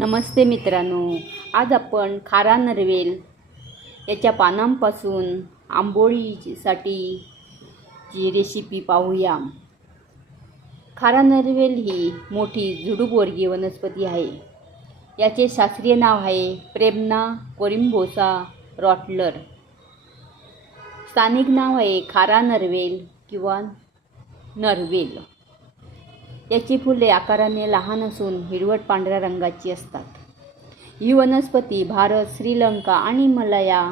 नमस्ते मित्रांनो, आज आपण खारा नरवेल याच्या पानांपासून आंबोळीसाठी रेसिपी पाहूया। खारा नरवेल ही मोठी झुडूपवर्गीय वनस्पती आहे। याचे शास्त्रीय नाव आहे प्रेमना कोरिम्बोसा रॉटलर। स्थानिक नाव आहे खारा नरवेल किंवा नरवेल। याची फुले आकाराने लहान असून हिरवट पांढऱ्या रंगाची असतात। ही वनस्पती भारत, श्रीलंका आणि मलाया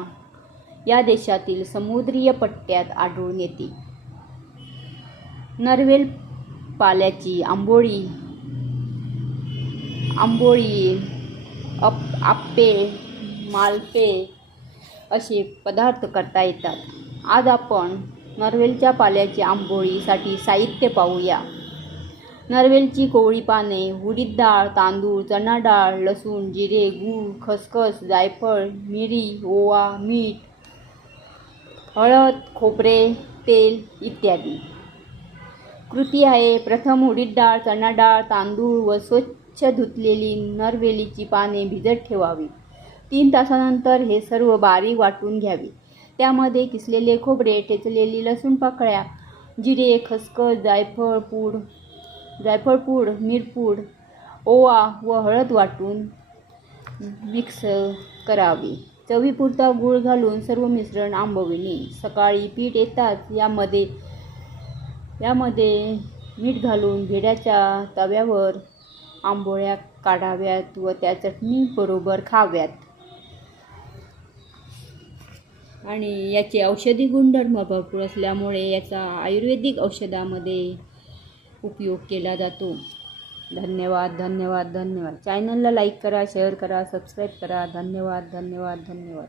या देशातील समुद्रीय पट्ट्यात आढळून येते। नरवेल पाल्याची आंबोळी, आप्पे, मालपे असे पदार्थ करता येतात। आज आपण नरवेलच्या पाल्याची आंबोळीसाठी साहित्य पाहूया। नरवेलची कोवळी पाने, उडीद डाळ, तांदूळ, चणा डाळ, लसूण, जिरे, गूळ, खसखस, जायफळ, मिरी, ओवा, मीठ, हळद, खोबरे, तेल इत्यादी। कृती आहे: प्रथम उडीद डाळ, चणा डाळ, तांदूळ व स्वच्छ धुतलेली नरवेलीची पाने भिजत ठेवावी। 3 तासानंतर हे सर्व बारीक वाटून घ्यावे। त्यामध्ये किसलेले खोबरे, ठेचलेली लसूण पाकळ्या, जिरे, खसखस, जायफळपूड, मिरपूड, ओवा व हळद वाटून मिक्स करावे। चवीपुरता गूळ घालून सर्व मिश्रण आंबविणे। सकाळी पीठ येताच यामध्ये मीठ घालून भिड्याच्या तव्यावर आंबोळ्या काढाव्यात व त्या चटणी बरोबर खाव्यात। आणि याचे औषधी गुणधर्म भरपूर असल्यामुळे याचा आयुर्वेदिक औषधामध्ये उपयोग केला जातो। धन्यवाद धन्यवाद धन्यवाद। चॅनलला लाईक करा, शेअर करा, सबस्क्राईब करा। धन्यवाद धन्यवाद धन्यवाद।